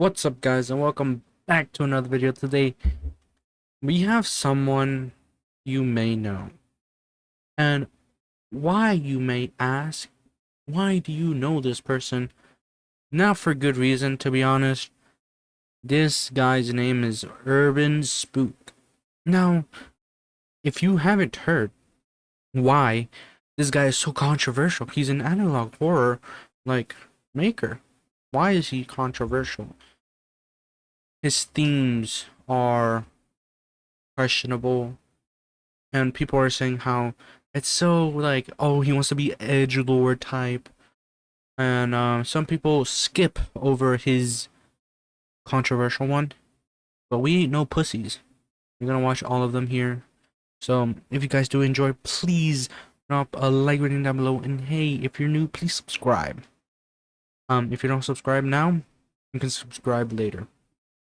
What's up, guys, and welcome back to another video. Today we have someone you may know, and why, you may ask, why do you know this person? Not for good reason, to be honest. This guy's name is Urban Spook. Now, if you haven't heard why this guy is so controversial, he's an analog horror like maker. Why is he controversial? His themes are questionable, and people are saying how it's so like, oh, he wants to be edgelord type, and some people skip over his controversial one, but we ain't no pussies. We're gonna watch all of them here. So if you guys do enjoy, please drop a like rating down below, and hey, if you're new, please subscribe. If you don't subscribe now, you can subscribe later.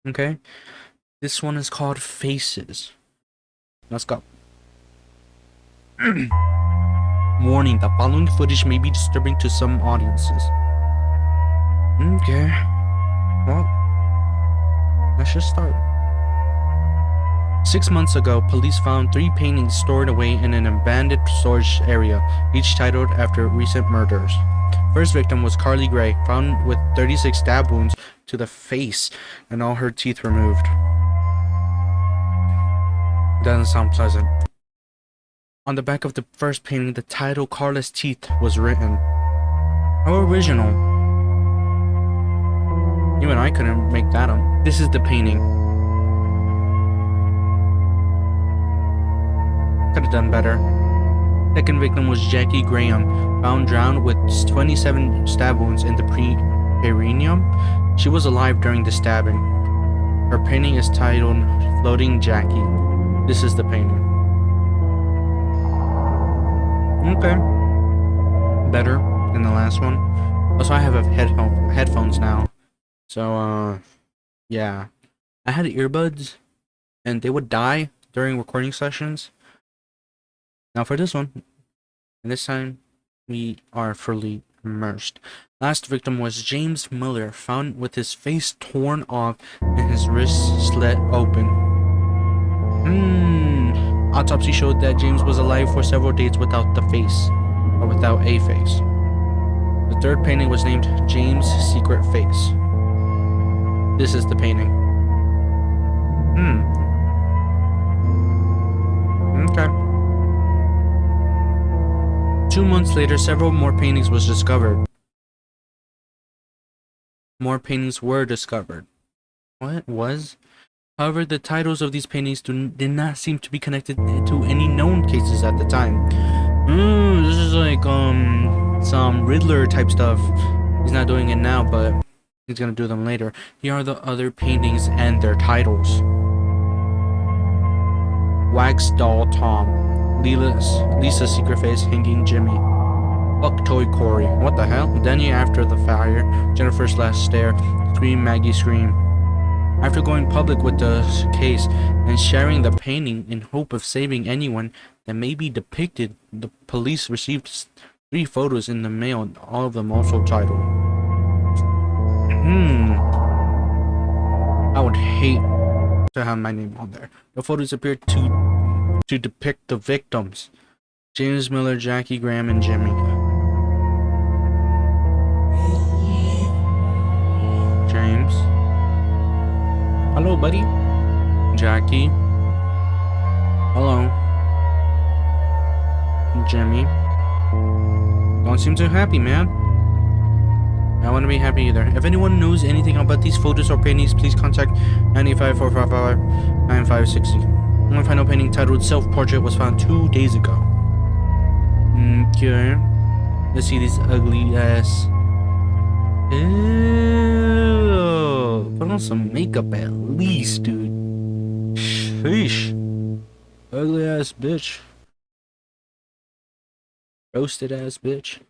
Okay, this one is called Faces. Let's go. Warning, the following footage may be disturbing to some audiences. Okay, well, let's just start. 6 months ago, police found 3 paintings stored away in an abandoned storage area, each titled after recent murders. First victim was Carly Gray, found with 36 stab wounds to the face and all her teeth removed. Doesn't sound pleasant. On the back of the first painting, the title Carla's Teeth was written. How original. Even I couldn't make that up. This is the painting. Could have done better. Second victim was Jackie Graham, found drowned with 27 stab wounds in the perineum. She was alive during the stabbing. Her painting is titled Floating Jackie. This is the painting. Okay. Better than the last one. Also, I have headphones now. So, yeah. I had earbuds, and they would die during recording sessions. Now for this one, and this time, we are fully immersed. Last victim was James Miller, found with his face torn off and his wrists slit open. Autopsy showed that James was alive for several days without the face, or without a face. The third painting was named James' Secret Face. This is the painting. Okay. 2 months later, several more paintings was discovered. More paintings were discovered. What was? However, the titles of these paintings did not seem to be connected to any known cases at the time. This is like some Riddler type stuff. He's not doing it now, but he's gonna do them later. Here are the other paintings and their titles. Wax Doll Tom, Lisa's Secret Face, Hanging Jimmy, Fuck Toy Corey, what the hell? Denny After the Fire, Jennifer's Last Stare, Scream Maggie Scream. After going public with the case and sharing the painting in hope of saving anyone that may be depicted, the police received 3 photos in the mail, all of them also titled. I would hate to have my name on there. The photos appear to depict the victims: James Miller, Jackie Graham, and Jimmy. James. Hello, buddy. Jackie. Hello. Jimmy. Don't seem too happy, man. I want to be happy either. If anyone knows anything about these photos or paintings, please contact 95455-9560. One final painting titled Self Portrait was found 2 days ago. Okay. Let's see this ugly ass. Ew. Put on some makeup at least, dude. Sheesh. Ugly ass bitch. Roasted ass bitch.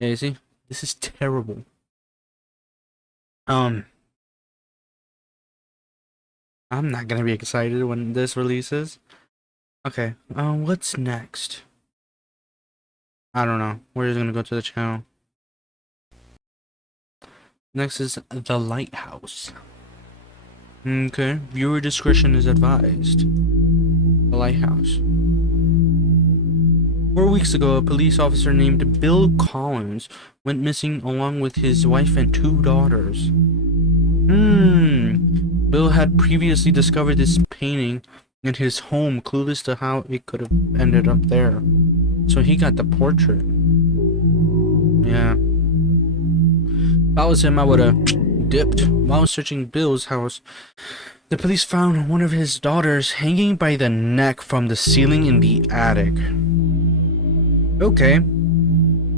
Yeah, you see? This is terrible. I'm not gonna be excited when this releases. Okay, what's next? I don't know. We're just gonna go to the channel. Next is The Lighthouse. Okay, viewer discretion is advised. The Lighthouse. 4 weeks ago, a police officer named Bill Collins went missing along with his wife and 2 daughters. Bill had previously discovered this painting in his home, clueless to how it could have ended up there. So he got the portrait. Yeah. If I was him, I would have dipped. While searching Bill's house, the police found one of his daughters hanging by the neck from the ceiling in the attic. Okay.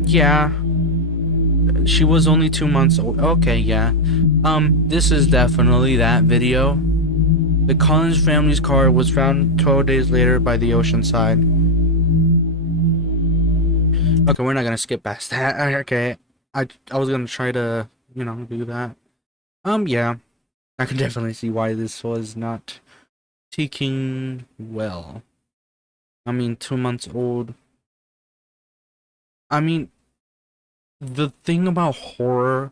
Yeah. She was only 2 months old. Okay, yeah. This is definitely that video. The Collins family's car was found 12 days later by the ocean side. Okay, we're not gonna skip past that. Okay. I was gonna try to, do that. Yeah. I can definitely see why this was not taking well. I mean, 2 months old. I mean, the thing about horror,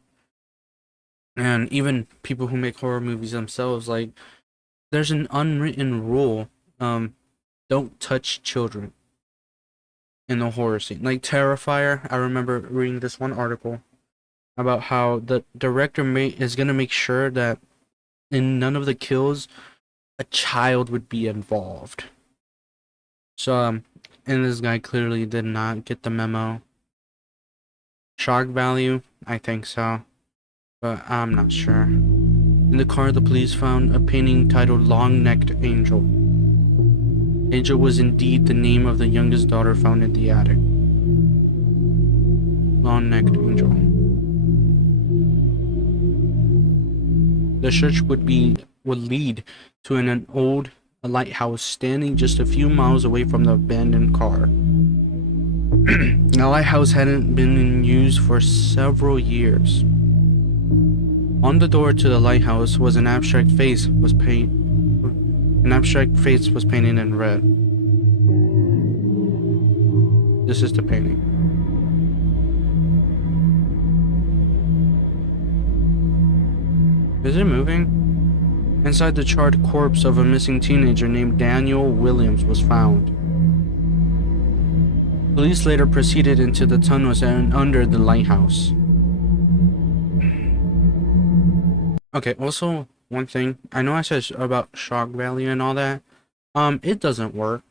and even people who make horror movies themselves, like, there's an unwritten rule. Don't touch children in the horror scene. Like Terrifier, I remember reading this one article about how the director is gonna make sure that in none of the kills a child would be involved. So and this guy clearly did not get the memo. Shock value, I think so, but I'm not sure. In the car, the police found a painting titled Long-Necked Angel. Angel was indeed the name of the youngest daughter found in the attic. Long-Necked Angel. The search would lead to an old lighthouse standing just a few miles away from the abandoned car. The lighthouse hadn't been in use for several years. On the door to the lighthouse was an abstract face was painted in red. This is the painting. Is it moving? Inside, the charred corpse of a missing teenager named Daniel Williams was found. Police later proceeded into the tunnels and under the lighthouse. Okay, also, one thing. I know I said about shock value and all that. It doesn't work.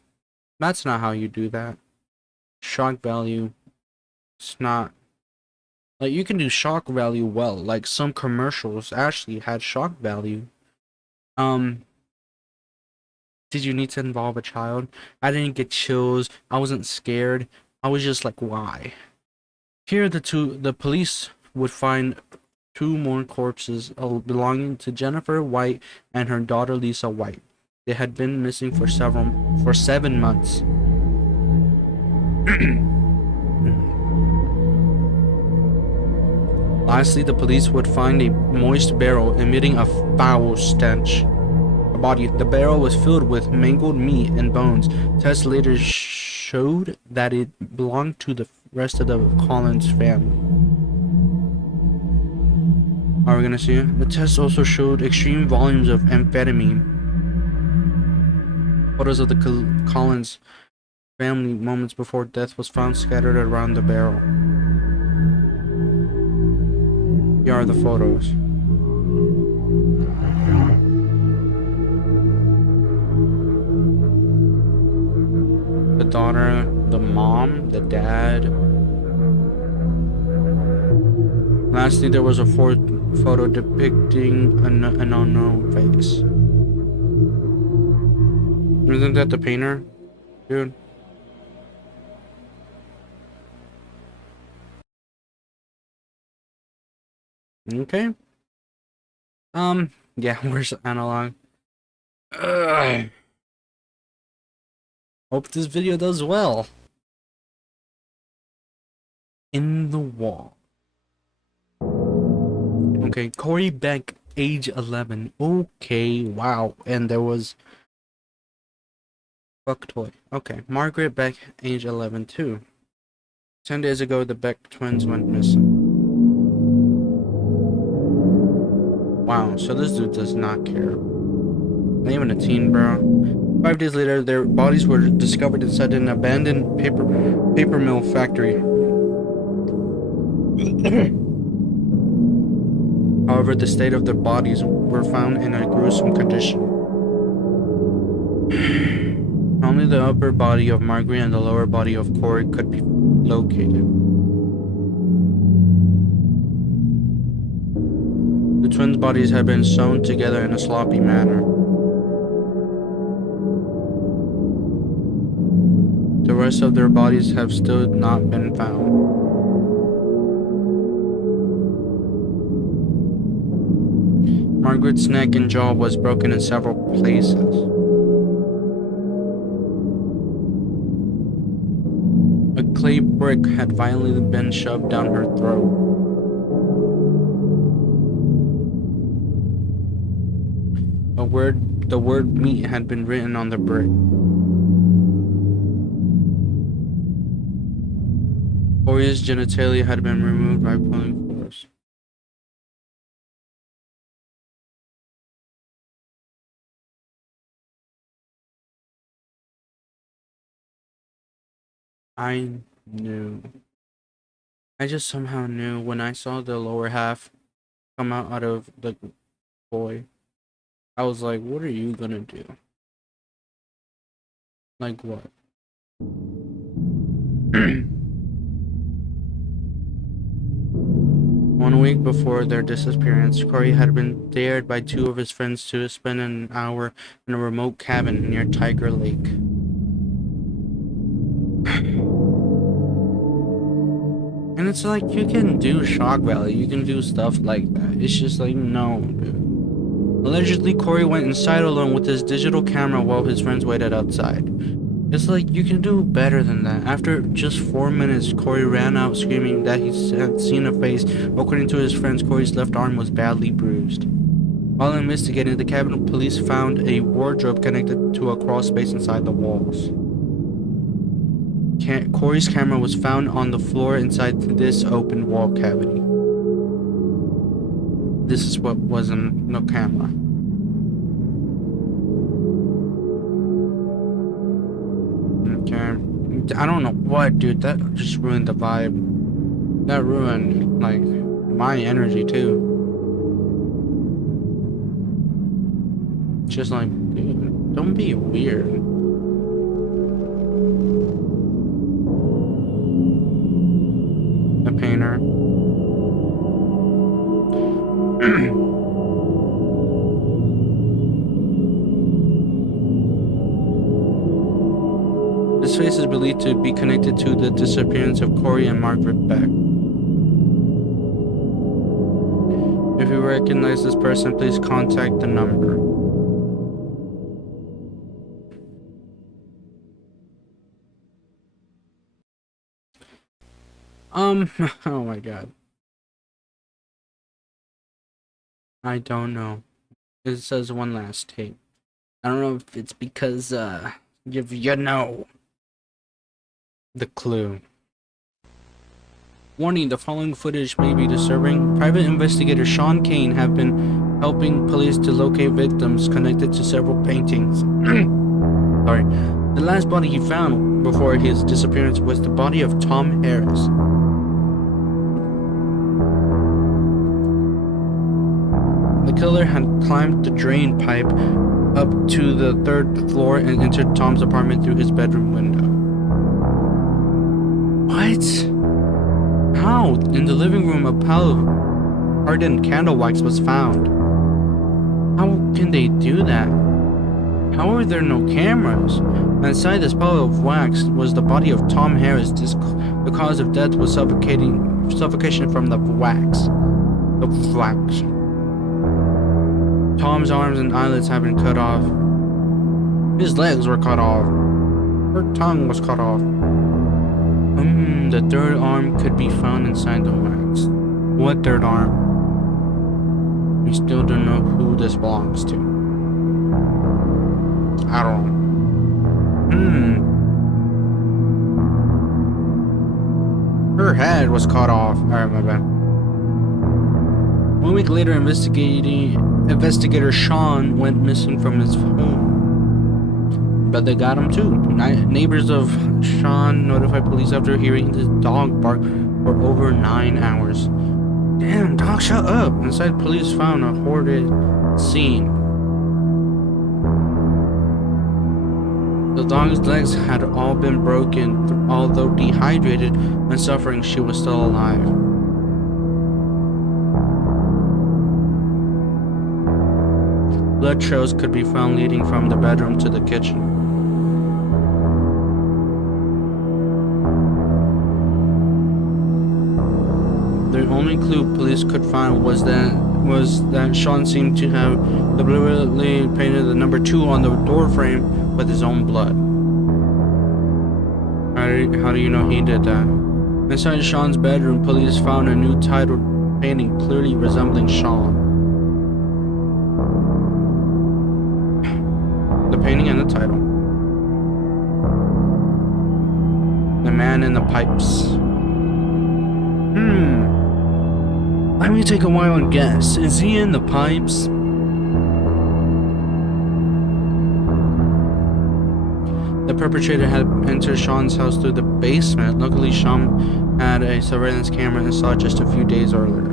That's not how you do that. Shock value, it's not... Like, you can do shock value well. Like, some commercials actually had shock value. Did you need to involve a child? I didn't get chills. I wasn't scared. I was just like, why? Here, the police would find 2 more corpses belonging to Jennifer White and her daughter Lisa White. They had been missing for 7 months. Lastly, the police would find a moist barrel emitting a foul stench. The barrel was filled with mangled meat and bones. Tests later showed that it belonged to the rest of the Collins family. Are we gonna see it? The test also showed extreme volumes of amphetamine. Photos of the Collins family moments before death was found scattered around the barrel. Here are the photos. The daughter, the mom, the dad. Lastly, there was a 4th photo depicting an unknown face. Isn't that the painter, dude? Okay. Yeah, where's analog? Ugh. Hope this video does well. In the wall. Okay, Corey Beck, age 11. Okay, wow. And there was fuck toy. Okay, Margaret Beck, age 11 too. 10 days ago, the Beck twins went missing. Wow, so this dude does not care. Not even a teen, bro. 5 days later, their bodies were discovered inside an abandoned paper mill factory. However, the state of their bodies were found in a gruesome condition. Only the upper body of Margaret and the lower body of Corey could be located. The twins' bodies had been sewn together in a sloppy manner. The rest of their bodies have still not been found. Margaret's neck and jaw was broken in several places. A clay brick had violently been shoved down her throat. The word meat had been written on the brick. Corey's genitalia had been removed by pulling force. I knew. I just somehow knew when I saw the lower half come out of the boy. I was like, what are you gonna do? Like what? 1 week before their disappearance, Corey had been dared by 2 of his friends to spend an hour in a remote cabin near Tiger Lake. And it's like, you can do shock value, you can do stuff like that. It's just like, no, dude. Allegedly, Corey went inside alone with his digital camera while his friends waited outside. It's like, you can do better than that. After just 4 minutes, Corey ran out screaming that he had seen a face. According to his friends, Corey's left arm was badly bruised. While investigating, the cabin police found a wardrobe connected to a crawl space inside the walls. Corey's camera was found on the floor inside this open wall cavity. This is what was in the camera. Okay. I don't know what, dude. That just ruined the vibe. That ruined, like, my energy, too. Just like, dude, don't be weird. A painter. This face is believed to be connected to the disappearance of Corey and Margaret Beck. If you recognize this person, please contact the number. Oh my god. I don't know. It says one last tape. I don't know if it's because, you know the clue. Warning, the following footage may be disturbing. Private investigator Sean Kane have been helping police to locate victims connected to several paintings. Sorry. The last body he found before his disappearance was the body of Tom Harris. The killer had climbed the drain pipe up to the 3rd floor and entered Tom's apartment through his bedroom window. What? How? In the living room, a pile of hardened candle wax was found. How can they do that? How are there no cameras? Inside this pile of wax was the body of Tom Harris. The cause of death was suffocation from the wax. The wax. Tom's arms and eyelids had been cut off. His legs were cut off. Her tongue was cut off. The 3rd arm could be found inside the wax. What 3rd arm? We still don't know who this belongs to. I don't know. Her head was cut off. Alright, my bad. 1 week later, investigator Sean went missing from his home. But they got him too. Neighbors of Sean notified police after hearing his dog bark for over 9 hours. Damn, dog, shut up! Inside, police found a horrid scene. The dog's legs had all been broken. Although dehydrated and suffering, she was still alive. Blood trails could be found leading from the bedroom to the kitchen. The only clue police could find was that Sean seemed to have deliberately painted the number 2 on the door frame with his own blood. How do you know he did that? Inside Sean's bedroom, police found a new title painting clearly resembling Sean. The painting and the title. The Man in the Pipes. Let me take a wild guess. Is he in the pipes? The perpetrator had entered Sean's house through the basement. Luckily, Sean had a surveillance camera and saw it just a few days earlier.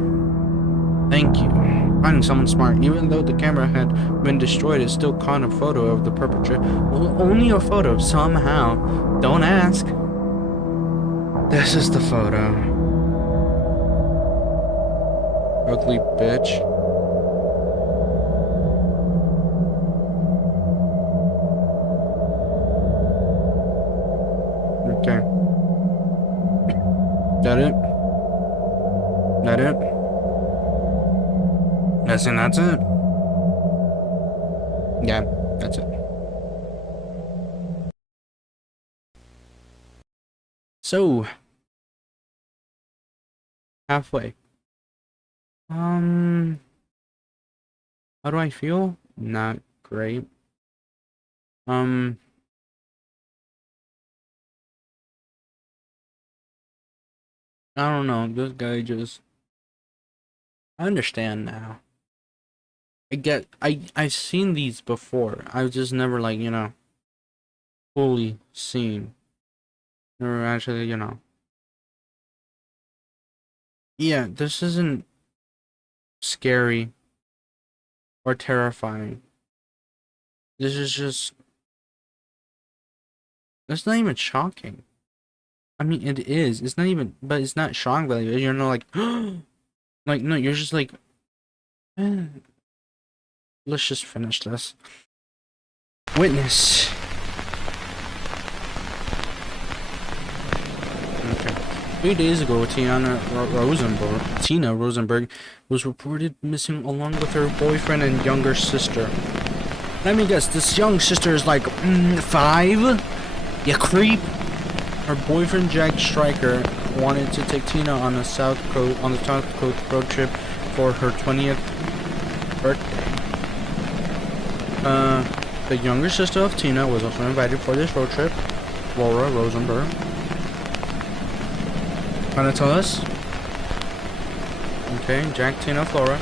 Thank you. Finding someone smart. Even though the camera had been destroyed, it still caught a photo of the perpetrator. Well, only a photo, somehow. Don't ask. This is the photo. Ugly bitch. Okay. That it? That it? That's it? Yeah, that's it. So, halfway. How do I feel? Not great. I don't know. This guy just. I understand now. I've seen these before. I've just never, like, you know, fully seen. Never actually, you know. Yeah, this isn't scary or terrifying. This is just. That's not even shocking. I mean, it is. It's not even, but it's not shocking value. You're not like, like, no, you're just like, let's just finish this. Witness. Okay. 3 days ago, Tina Rosenberg was reported missing along with her boyfriend and younger sister. Let me guess, this young sister is like 5? You creep. Her boyfriend Jack Stryker wanted to take Tina on the South Coast road trip for her 20th birthday. The younger sister of Tina was also invited for this road trip, Laura Rosenberg. Wanna tell us? Okay, Jack, Tina, Flora.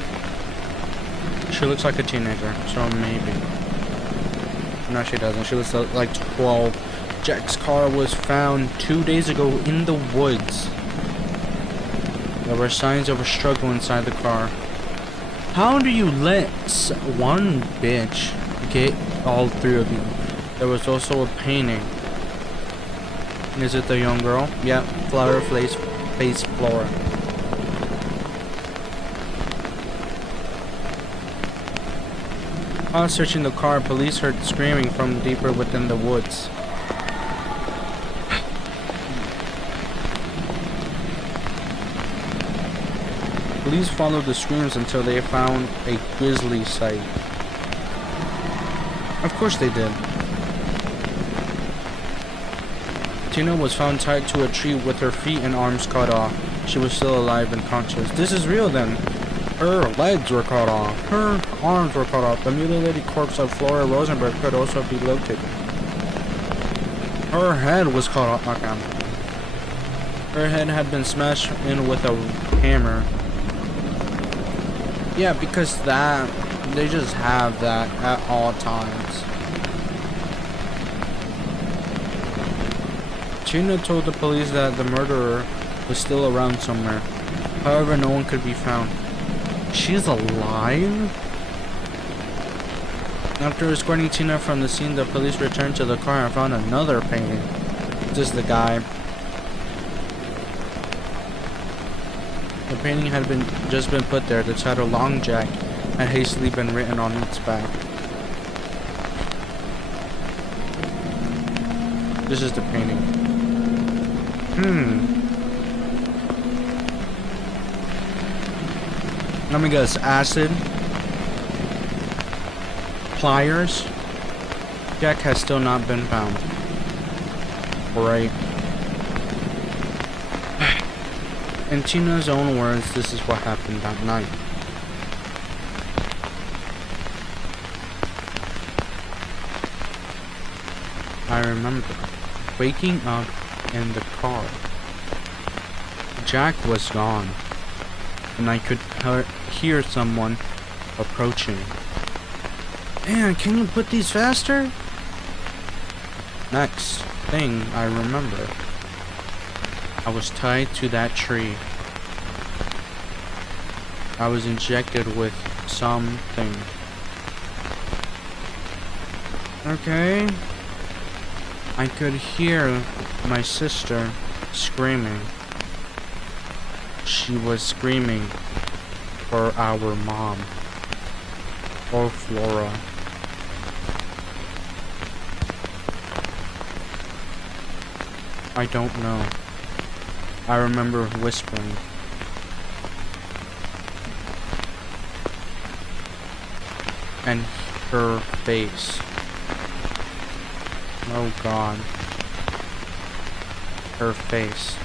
She looks like a teenager, so maybe. No, she doesn't. She looks like 12. Jack's car was found 2 days ago in the woods. There were signs of a struggle inside the car. How do you let one bitch get all 3 of you? There was also a painting. Is it the young girl? Yeah, flower face Flora. While searching the car, police heard screaming from deeper within the woods. Police followed the screams until they found a grisly sight. Of course they did. Tina was found tied to a tree with her feet and arms cut off. She was still alive and conscious. This is real then. Her legs were cut off. Her arms were cut off. The mutilated corpse of Flora Rosenberg could also be located. Her head was cut off. Okay. Her head had been smashed in with a hammer. Yeah, because that they just have that at all times. Tina told the police that the murderer was still around somewhere. However, no one could be found. She's alive? After escorting Tina from the scene, the police returned to the car and found another painting. This is the guy. The painting had just been put there. The title Long Jack had hastily been written on its back. This is the painting. Let me guess. Acid. Pliers. Jack has still not been found. Right. In Tina's own words, this is what happened that night. I remember waking up in the car. Jack was gone, and I could hear someone approaching. Man, can you put these faster? Next thing I remember, I was tied to that tree. I was injected with something. Okay. I could hear my sister screaming. She was screaming for our mom. Or Flora. I don't know. I remember whispering. And her face. Oh God. Her face.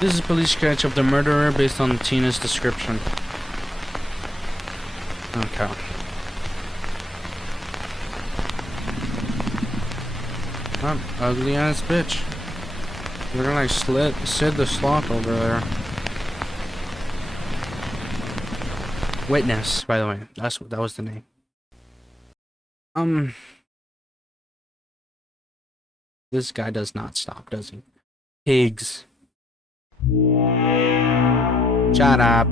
This is a police sketch of the murderer based on Tina's description. Okay. Ugly ass bitch. They're gonna like Sid the Sloth over there. Witness, by the way. That was the name. This guy does not stop, does he? Pigs. Shut up.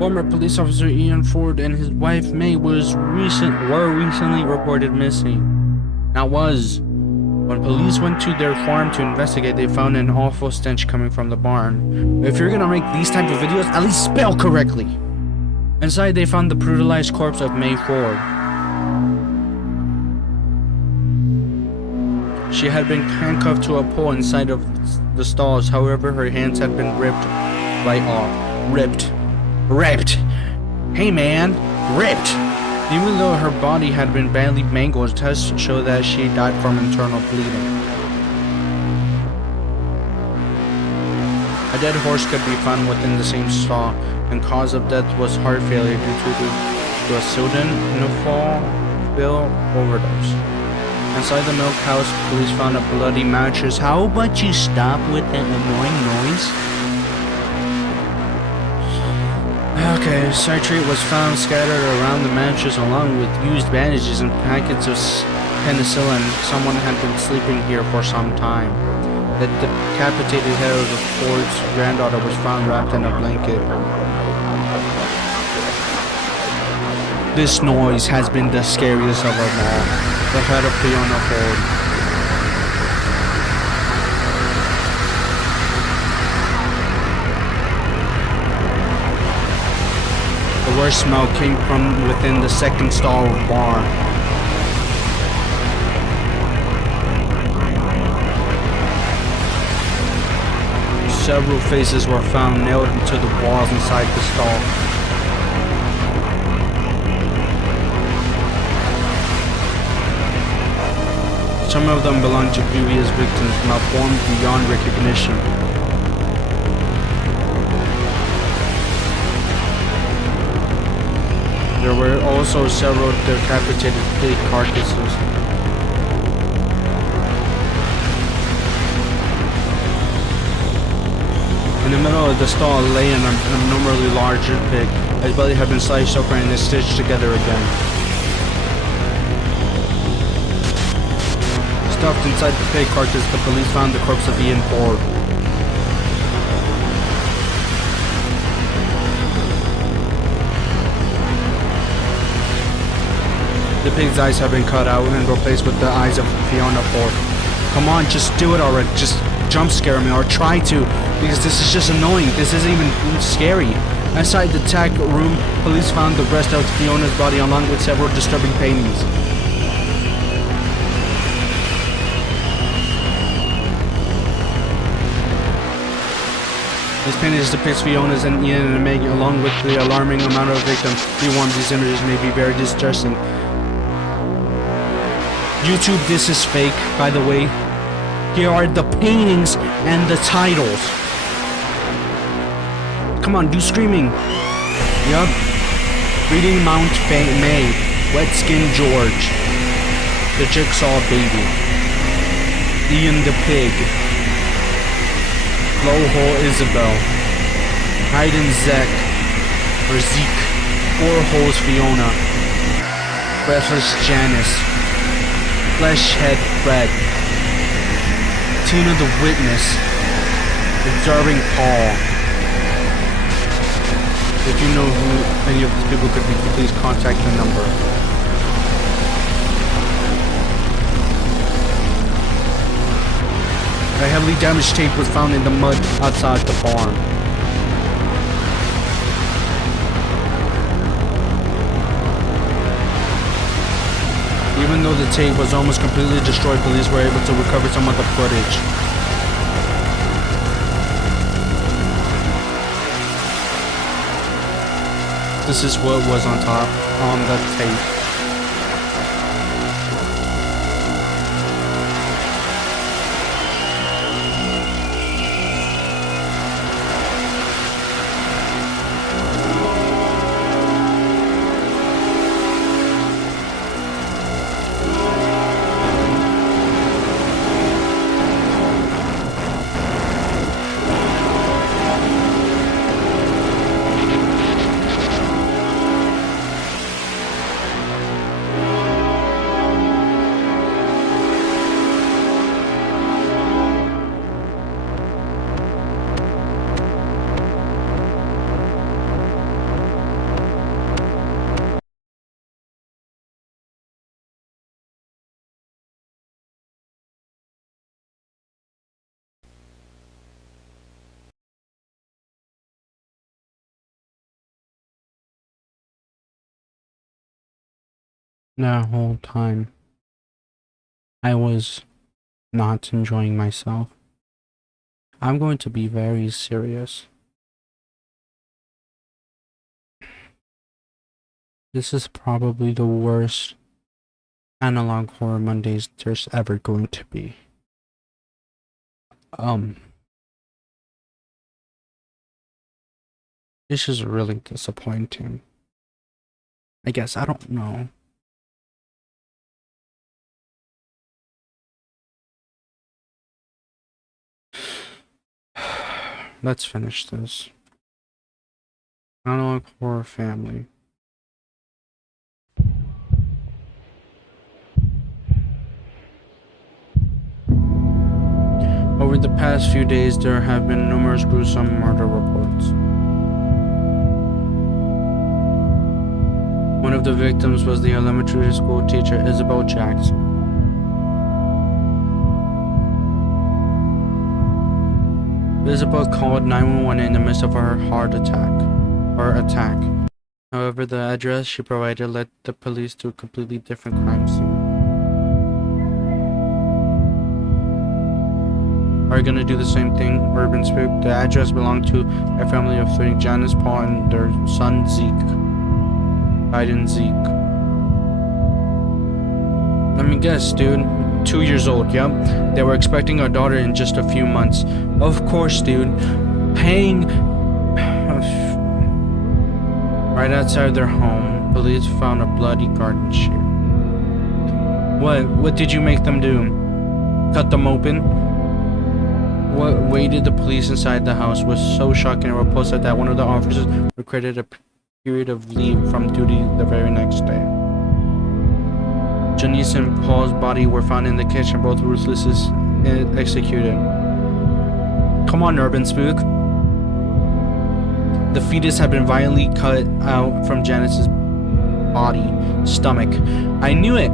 Former police officer Ian Ford and his wife May were recently reported missing. When police went to their farm to investigate, they found an awful stench coming from the barn. If you're gonna make these type of videos, at least spell correctly. Inside, they found the brutalized corpse of May Ford. She had been handcuffed to a pole inside of the stalls. However, her hands had been ripped right off. Ripped. Hey man, ripped. Even though her body had been badly mangled, tests show that she died from internal bleeding. A dead horse could be found within the same stall, and cause of death was heart failure due to a sildenafil overdose. Inside the milk house, police found a bloody mattress. How about you stop with that annoying noise? Okay, citrate was found scattered around the mattress along with used bandages and packets of penicillin. Someone had been sleeping here for some time. The decapitated head of Ford's granddaughter was found wrapped in a blanket. This noise has been the scariest of them all. The head of Fiona Ford. The worst smell came from within the second stall of the barn. Several faces were found nailed into the walls inside the stall. Some of them belonged to previous victims, malformed beyond recognition. There were also several decapitated pig carcasses. the middle of the stall lay an abnormally larger pig. His belly had been sliced open and is stitched together again. Stuffed inside the pig carcass, the police found the corpse of Ian Ford. The pig's eyes have been cut out and replaced with the eyes of Fiona Ford. Come on, just do it already. Just jump scare me, or try to, because this is just annoying. This isn't even scary. Inside the tack room, police found the rest of Fiona's body along with several disturbing paintings. This paintings depicts Fiona's and Ian and Meg along with the alarming amount of victims. Be warned, these images may be very distressing. YouTube, this is fake, by the way. Here are the paintings and the titles. Come on, do screaming. Yup. Reading Mount May. Wet Skin George. The Jigsaw Baby. Ian the Pig. Blowhole Isabel. Hide and Zek. Or Zeke. Four Holes Fiona. Breathless Janice. Fleshhead Fred. Tina the Witness. Observing Paul. If you know who any of these people could be, please contact the number. A heavily damaged tape was found in the mud outside the barn. Even though the tape was almost completely destroyed, police were able to recover some of the footage. This is what was on top on the tape. That whole time, I was not enjoying myself. I'm going to be very serious. This is probably the worst Analog Horror Mondays there's ever going to be. This is really disappointing. I guess, I don't know. Let's finish this. Analog Horror Family. Over the past few days, there have been numerous gruesome murder reports. One of the victims was the elementary school teacher, Isabel Jackson. Isabel called 911 in the midst of her heart attack. However, the address she provided led the police to a completely different crime scene. Are you gonna do the same thing, Urban Spook? The address belonged to a family of three, Janice, Paul, and their son Zeke. Biden Zeke. Let me guess, dude. 2 years old, yep. They were expecting a daughter in just a few months. Of course, dude. Paying... Right outside their home, police found a bloody garden shear. What did you make them do? Cut them open? What waited the police inside the house was so shocking and repulsive that one of the officers required a period of leave from duty the very next day. Janice and Paul's body were found in the kitchen, both ruthlessly executed. Come on, Urban Spook. The fetus had been violently cut out from Janice's stomach. I knew it!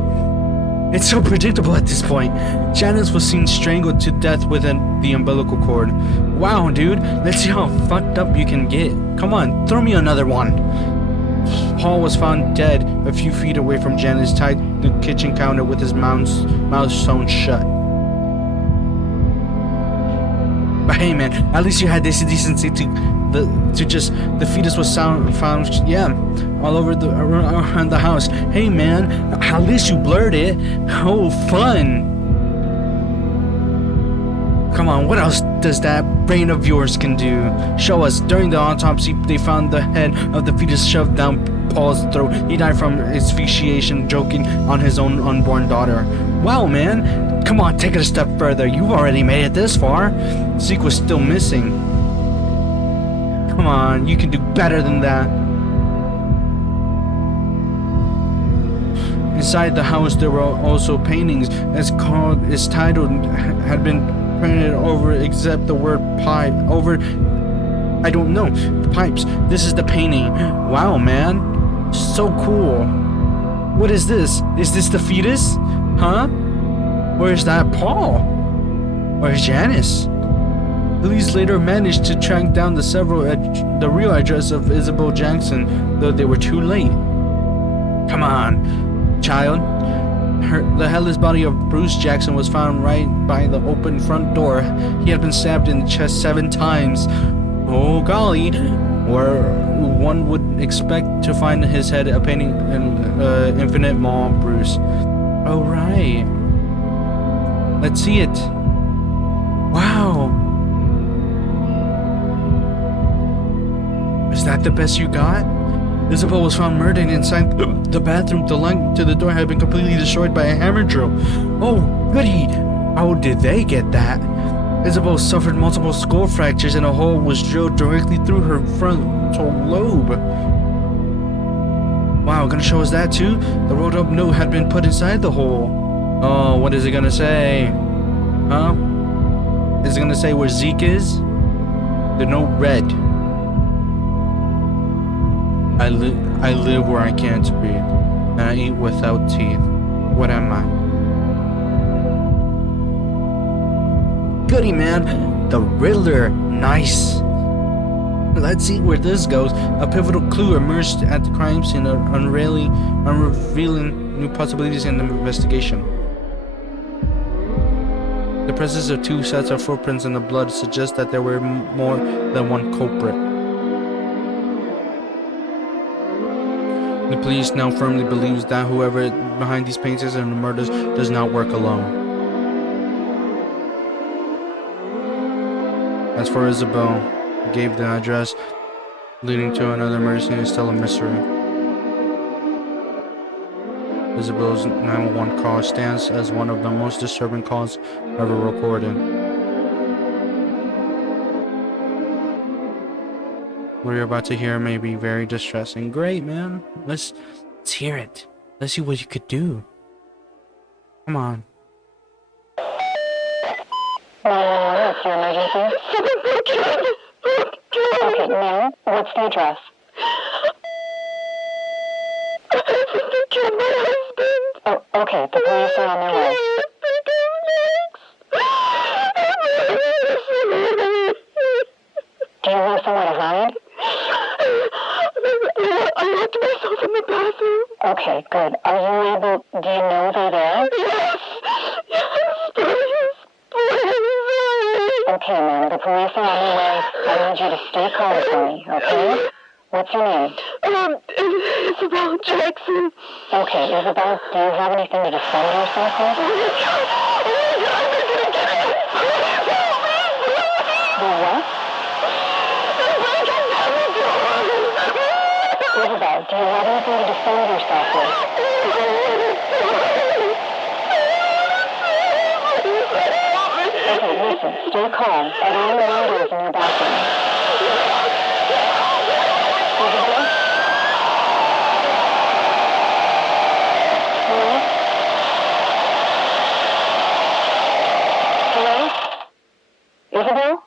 It's so predictable at this point. Janice was seen strangled to death within the umbilical cord. Wow, dude, let's see how fucked up you can get. Come on, throw me another one. Paul was found dead a few feet away from Janice, tied to the kitchen counter with his mouth sewn shut. But hey man, at least you had this decency the fetus was found all over around the house. Hey man, at least you blurred it. Oh, fun. Come on, what else does that brain of yours can do? Show us. During the autopsy, they found the head of the fetus shoved down Paul's throat. He died from asphyxiation, choking on his own unborn daughter. Wow, man. Come on, take it a step further. You've already made it this far. Zeke was still missing. Come on, you can do better than that. Inside the house, there were also paintings its title had been printed over, except the word pipe over. I don't know. Pipes. This is the painting. Wow, man. So cool. What is this? Is this the fetus? Huh? Or is that Paul? Or is Janice? Police later managed to track down the real address of Isabel Jackson, though they were too late. Come on, child. The headless body of Bruce Jackson was found right by the open front door. He had been stabbed in the chest 7 times. Oh golly, where one would expect to find his head a painting in Infinite Mall Bruce. Oh right. Let's see it. Wow. Is that the best you got? Isabel was found murdered inside the bathroom. The line to the door had been completely destroyed by a hammer drill. Oh, goody! How did they get that? Isabel suffered multiple skull fractures and a hole was drilled directly through her frontal lobe. Wow, gonna show us that too? The rolled up note had been put inside the hole. Oh, what is it gonna say? Huh? Is it gonna say where Zeke is? The note read, I live where I can't breathe, and I eat without teeth. What am I? Goody, man. The Riddler. Nice. Let's see where this goes. A pivotal clue emerged at the crime scene, unrevealing new possibilities in the investigation. The presence of 2 sets of footprints in the blood suggests that there were more than one culprit. The police now firmly believes that whoever behind these paintings and the murders does not work alone. As for Isabel, who gave the address leading to another murder scene, is still a mystery. Isabel's 911 call stands as one of the most disturbing calls ever recorded. What you're about to hear may be very distressing. Great, man. Let's hear it. Let's see what you could do. Come on. What's your emergency? Okay, now, what's the address? They killed my husband. Oh, okay, the police are on their way. Do you have somewhere to hide? I locked myself in the bathroom. Okay, good. Are you able... Do you know they're there? Yes, please. Okay, ma'am, the police are on their way. I need you to stay calm for me, okay? What's your name? Isabel Jackson. Okay, Isabel, do you have anything to defend yourself with? Oh my God, they're gonna get it. Please help me. The what? They're breaking down the doors. Isabel, do you have anything to defend yourself with? Okay, listen, stay calm. Are there any windows in your bathroom? Isabel? Hello? Hello? Isabel?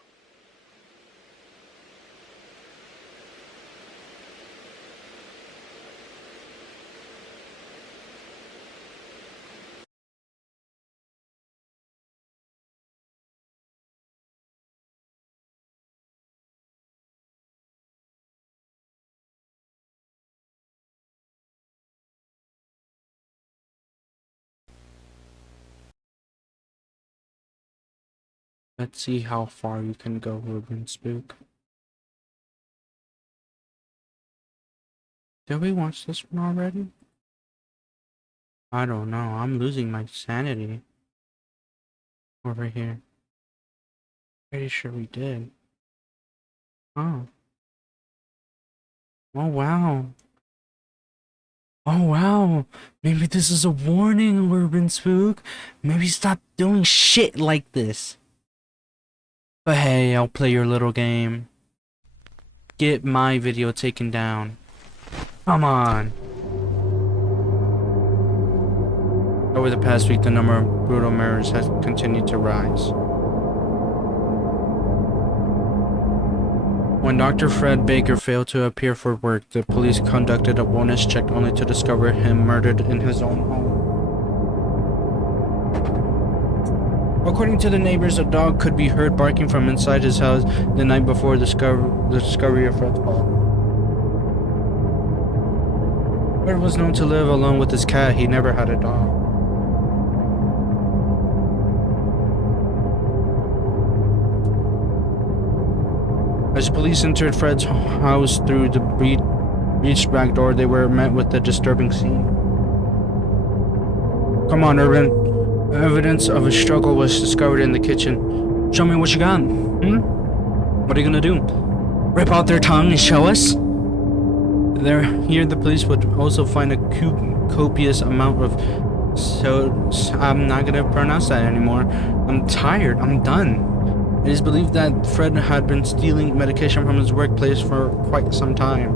Let's see how far you can go, Urban Spook. Did we watch this one already? I don't know. I'm losing my sanity over here. Pretty sure we did. Oh. Oh wow. Oh wow. Maybe this is a warning, Urban Spook. Maybe stop doing shit like this. But hey, I'll play your little game. Get my video taken down. Come on. Over the past week, the number of brutal murders has continued to rise. When Dr. Fred Baker failed to appear for work, the police conducted a wellness check only to discover him murdered in his own home. According to the neighbors, a dog could be heard barking from inside his house the night before the discovery of Fred's body. Fred was known to live alone with his cat. He never had a dog. As police entered Fred's house through the breached back door, they were met with a disturbing scene. Come on, Urban. Evidence of a struggle was discovered in the kitchen. Show me what you got. What are you gonna do? Rip out their tongue and show us? Here the police would also find a copious amount of I'm not gonna pronounce that anymore. I'm tired. I'm done. It is believed that Fred had been stealing medication from his workplace for quite some time.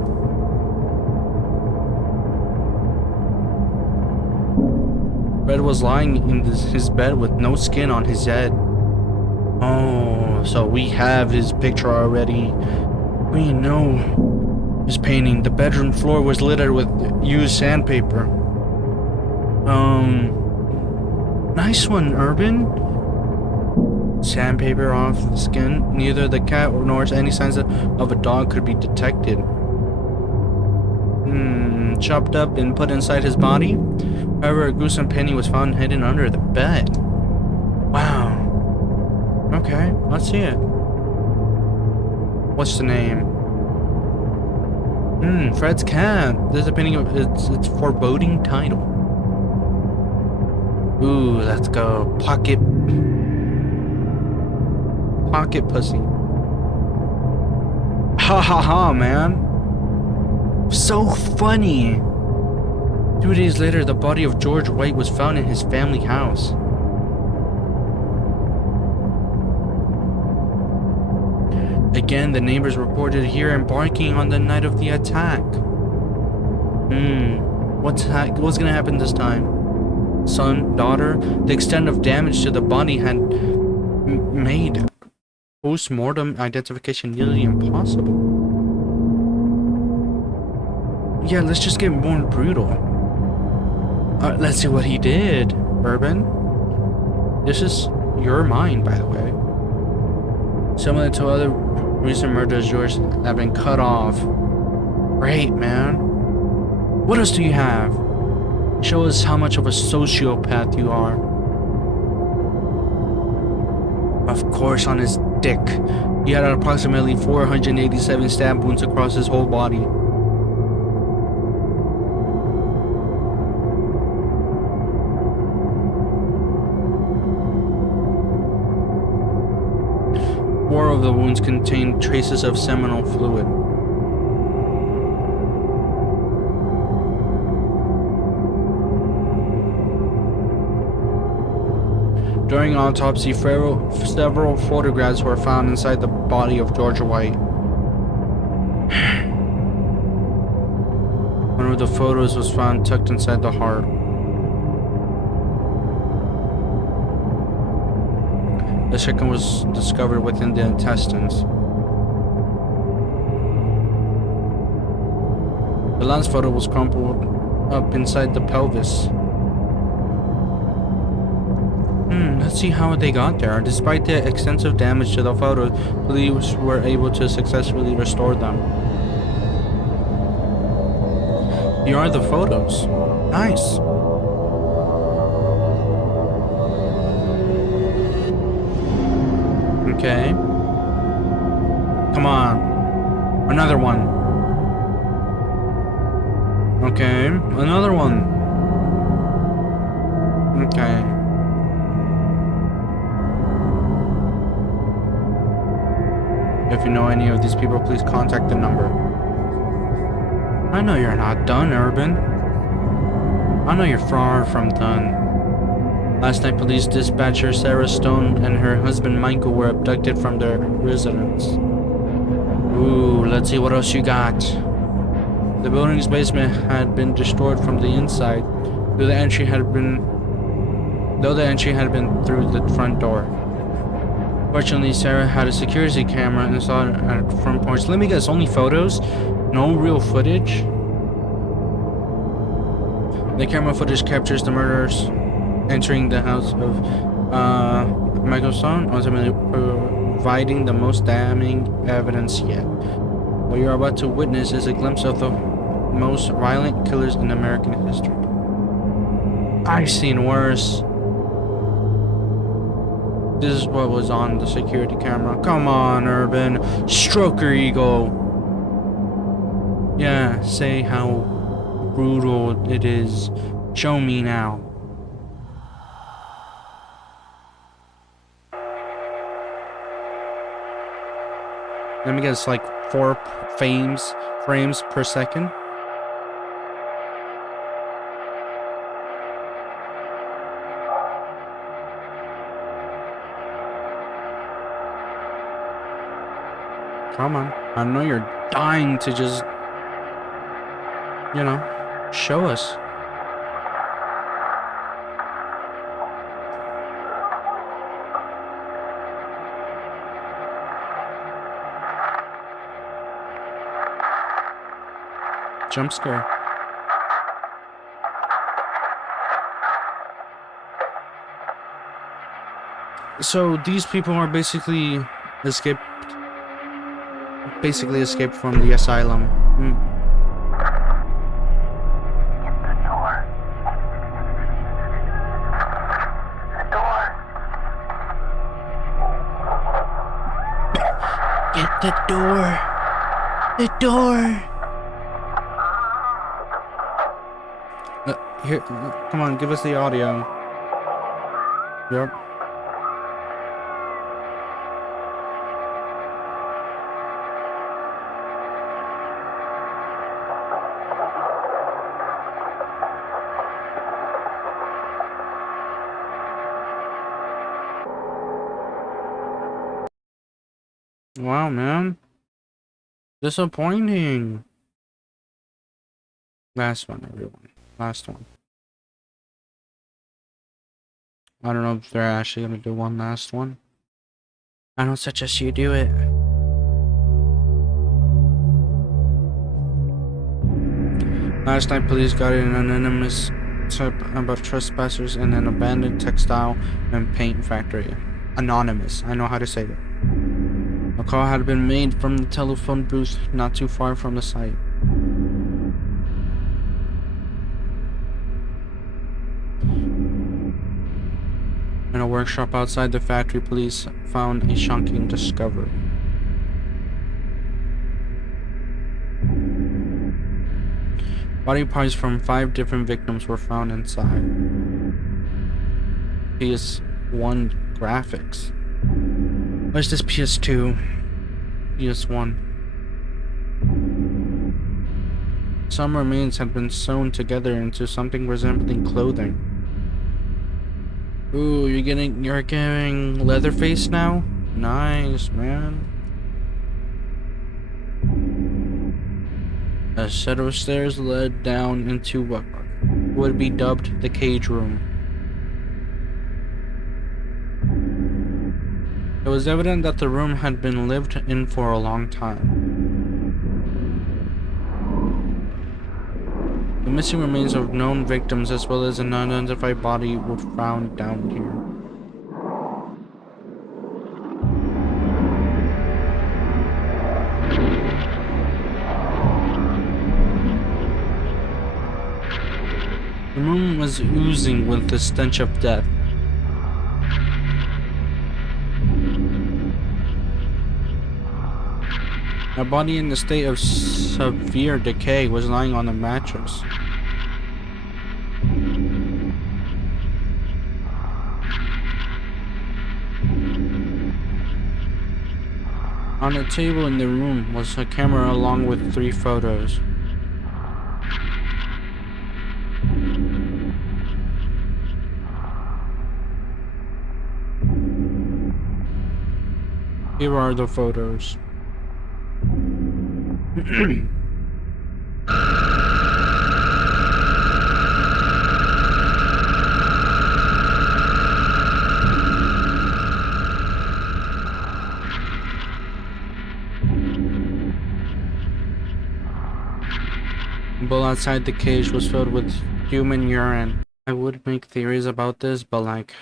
Fred was lying in his bed with no skin on his head. Oh, so we have his picture already. We know his painting. The bedroom floor was littered with used sandpaper. Nice one, Urban. Sandpaper off the skin. Neither the cat nor any signs of a dog could be detected. Chopped up and put inside his body. However, a gruesome painting was found hidden under the bed. Wow. Okay, let's see it. What's the name? Fred's cat. There's a painting of its foreboding title. Ooh, let's go. Pocket pussy. Ha ha ha, man. So funny. 2 days later, the body of George White was found in his family house. Again, the neighbors reported hearing barking on the night of the attack. What's gonna happen this time? Son, daughter? The extent of damage to the body had made post-mortem identification nearly impossible. Yeah, let's just get more brutal. Let's see what he did, Urban. This is your mind, by the way. Similar to other recent murders, yours have been cut off. Great, man. What else do you have? Show us how much of a sociopath you are. Of course, on his dick. He had approximately 487 stab wounds across his whole body. Four of the wounds contained traces of seminal fluid. During autopsy, several photographs were found inside the body of Georgia White. One of the photos was found tucked inside the heart. The second was discovered within the intestines. The last photo was crumpled up inside the pelvis. Let's see how they got there. Despite the extensive damage to the photos, police were able to successfully restore them. Here are the photos. Nice. Okay. Come on. Another one. Okay. Another one. Okay. If you know any of these people, please contact the number. I know you're not done, Urban. I know you're far from done. Last night, police dispatcher Sarah Stone and her husband Michael were abducted from their residence. Ooh, let's see what else you got. The building's basement had been destroyed from the inside, though the entry had been through the front door. Fortunately, Sarah had a security camera installed at front porch. Let me guess, only photos? No real footage? The camera footage captures the murderers entering the house of Michael Stone, ultimately providing the most damning evidence yet. What you're about to witness is a glimpse of the most violent killers in American history. I've seen worse. This is what was on the security camera. Come on, Urban. Stroke your ego. Yeah, say how brutal it is. Show me now. Let me guess, like 4 frames per second. Come on. I know you're dying to just, show us. Jump scare. So these people are basically escaped from the asylum. Get the door. The door. Here, come on, give us the audio. Yep. Wow, man. Disappointing. Last one, everyone. Last one. I don't know if they're actually gonna do one last one. I don't suggest you do it. Last night, police got an anonymous tip about trespassers in an abandoned textile and paint factory. Anonymous. I know how to say it. A call had been made from the telephone booth not too far from the site. In a workshop outside the factory, police found a shocking discovery. Body parts from 5 different victims were found inside. PS1 graphics. Where's this PS2? PS1. Some remains had been sewn together into something resembling clothing. Ooh, you're getting Leatherface now? Nice, man. A set of stairs led down into what would be dubbed the cage room. It was evident that the room had been lived in for a long time. The missing remains of known victims as well as an unidentified body were found down here. The room was oozing with the stench of death. A body in a state of severe decay was lying on a mattress. On a table in the room was a camera along with 3 photos. Here are the photos. The bowl outside the cage was filled with human urine. I would make theories about this, but like,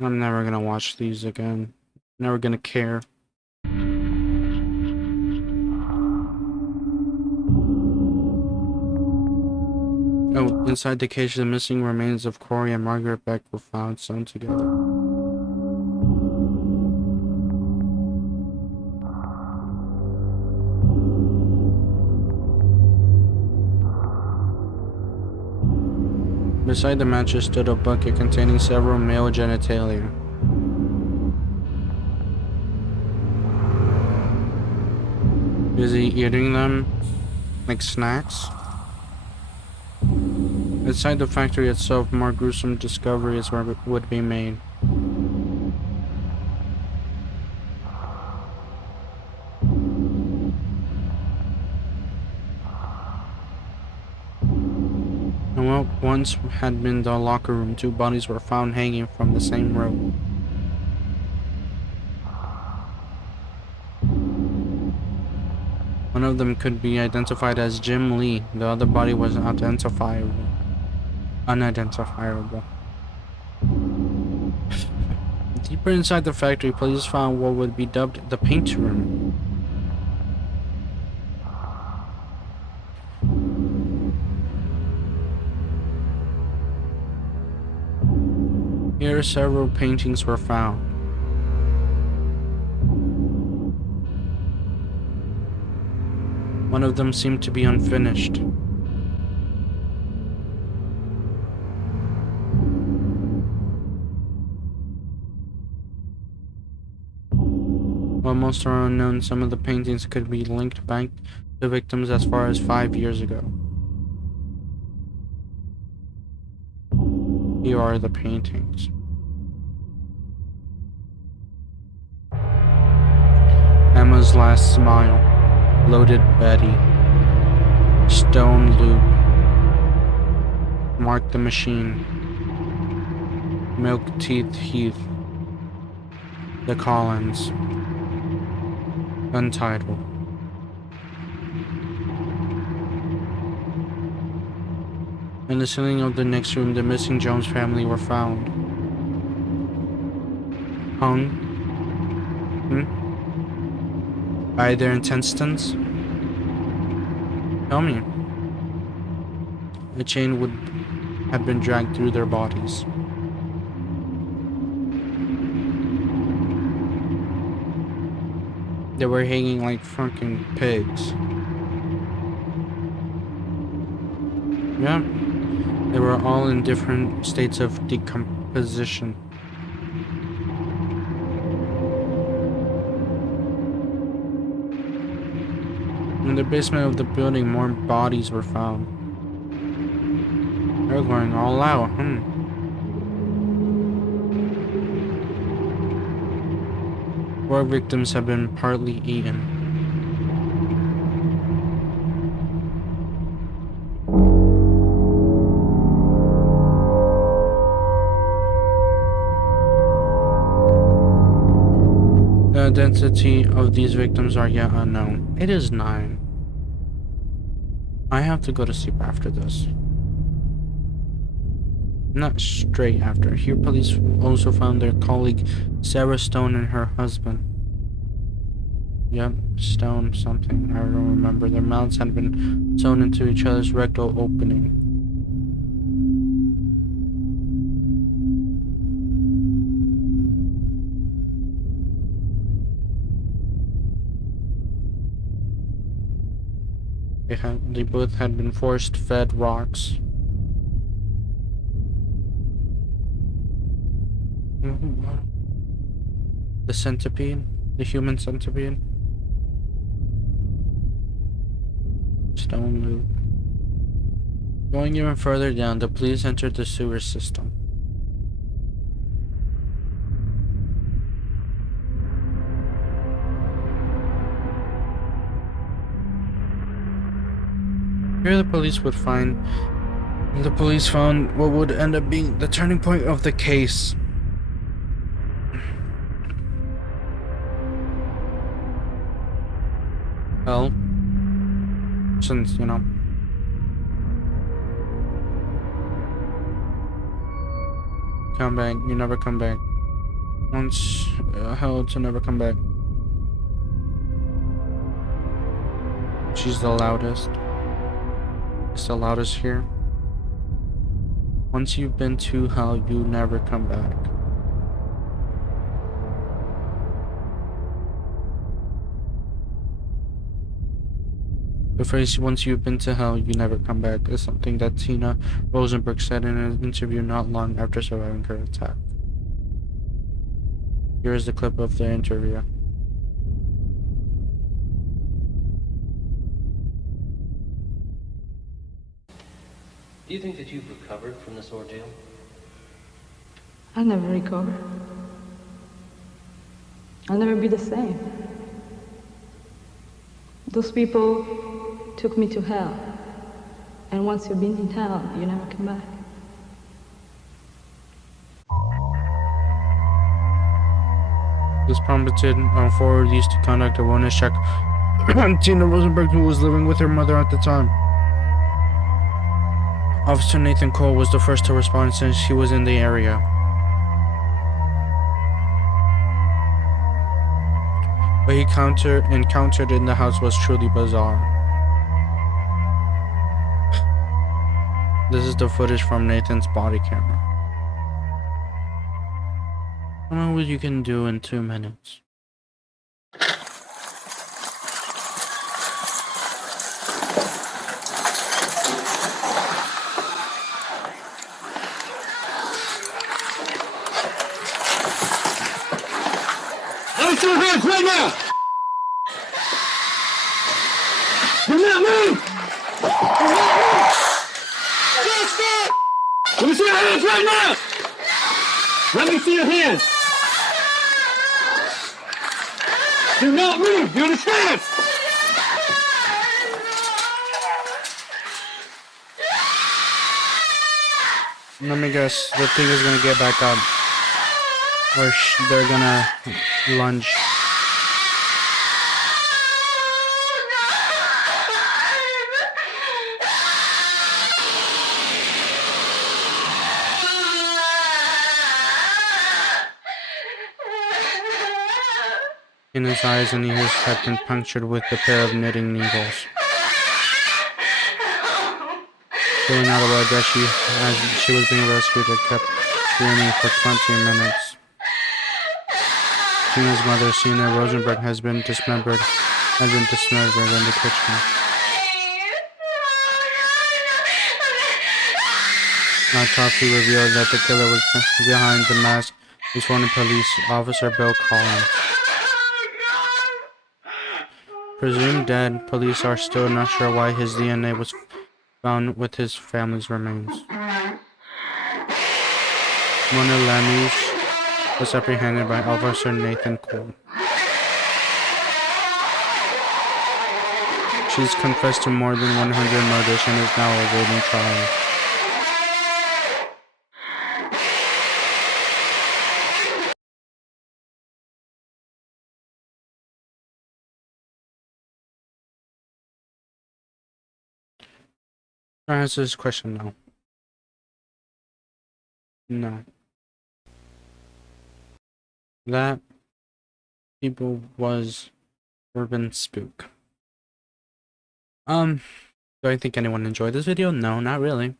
I'm never gonna watch these again. Never gonna care. Oh, inside the cage, the missing remains of Corey and Margaret Beck were found sewn together. Beside the mattress stood a bucket containing several male genitalia. Is he eating them like snacks? Inside the factory itself, more gruesome discoveries would be made. And what once had been the locker room, 2 bodies were found hanging from the same rope. One of them could be identified as Jim Lee. The other body was unidentifiable. Deeper inside the factory, police found what would be dubbed the paint room. Here, several paintings were found. One of them seemed to be unfinished. While most are unknown, some of the paintings could be linked back to victims as far as 5 years ago. Here are the paintings. Emma's Last Smile, Loaded Betty, Stone Loop, Mark the Machine, Milk Teeth Heath, The Collins, Untitled. In the ceiling of the next room, the missing Jones family were found. Hung? By their intestines? Tell me. A chain had been dragged through their bodies. They were hanging like fucking pigs. Yeah. They were all in different states of decomposition. In the basement of the building, more bodies were found. They're going all out, 4 victims have been partly eaten. The identity of these victims are yet unknown. It is 9. I have to go to sleep after this. Not straight after. Here, police also found their colleague Sarah Stone and her husband. Yep, Stone something. I don't remember. Their mouths had been sewn into each other's rectal opening. They both had been force-fed rocks. The centipede? The human centipede? Stone loop. Going even further down, the police entered the sewer system. Here the police found what would end up being the turning point of the case. Well, since, you know. Come back, you never come back. Once held to never come back. She's the loudest. It's the loudest here. Once you've been to hell, you never come back. The phrase, once you've been to hell, you never come back, is something that Tina Rosenberg said in an interview not long after surviving her attack. Here is the clip of the interview. Do you think that you've recovered from this ordeal? I'll never recover. I'll never be the same. Those people took me to hell. And once you've been in hell, you never come back. This prompted authorities to conduct a wellness check on Tina Rosenberg, who was living with her mother at the time. Officer Nathan Cole was the first to respond since he was in the area. What he encountered in the house was truly bizarre. This is the footage from Nathan's body camera. I don't know what you can do in 2 minutes. Raise your hands right now! Do not move! Do not move! Stop! Let me see your hands right now! Let me see your hands! Do not move! You understand? Let me guess, the thing is gonna get back up. Or they're gonna lunge. In his eyes and ears had been punctured with a pair of knitting needles. Feeling out of breath as she was being rescued, it kept screaming for 20 minutes. Tina's mother, Tina Rosenberg, has been dismembered in the kitchen. An autopsy revealed that the killer was behind the mask, informing police officer Bill Collins. Presumed dead, police are still not sure why his DNA was found with his family's remains. Mona Lanús was apprehended by Officer Nathan Cole. She's confessed to more than 100 murders and is now awaiting trial. Answer this question, no. No. That people was urban spook. Do I think anyone enjoyed this video? No, not really.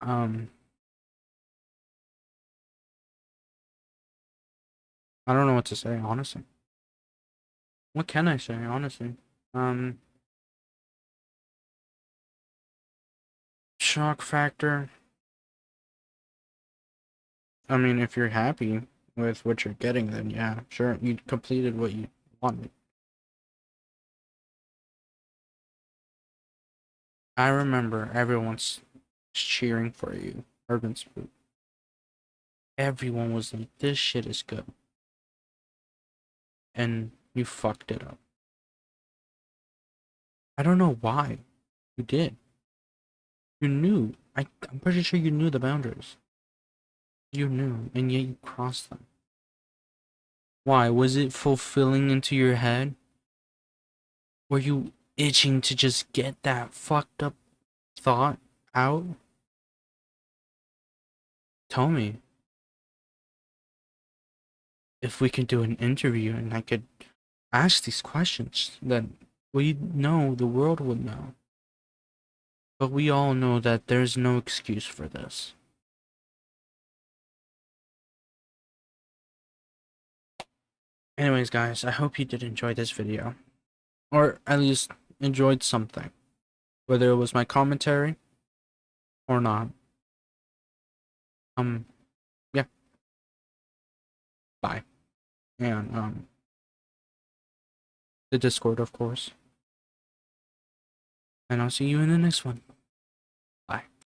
I don't know what to say, honestly. What can I say, honestly? Shock factor. I mean, if you're happy with what you're getting, then yeah, sure, you completed what you wanted. I remember everyone's cheering for you, Urban Spook. Everyone was like, this shit is good. And you fucked it up. I don't know why. You did. You knew. I'm pretty sure you knew the boundaries. You knew, and yet you crossed them. Why? Was it fulfilling into your head? Were you itching to just get that fucked up thought out? Tell me. If we could do an interview and I could ask these questions, then we'd know, the world would know. But we all know that there's no excuse for this. Anyways, guys, I hope you did enjoy this video. Or at least enjoyed something. Whether it was my commentary or not. Yeah. Bye. And, the Discord, of course. And I'll see you in the next one.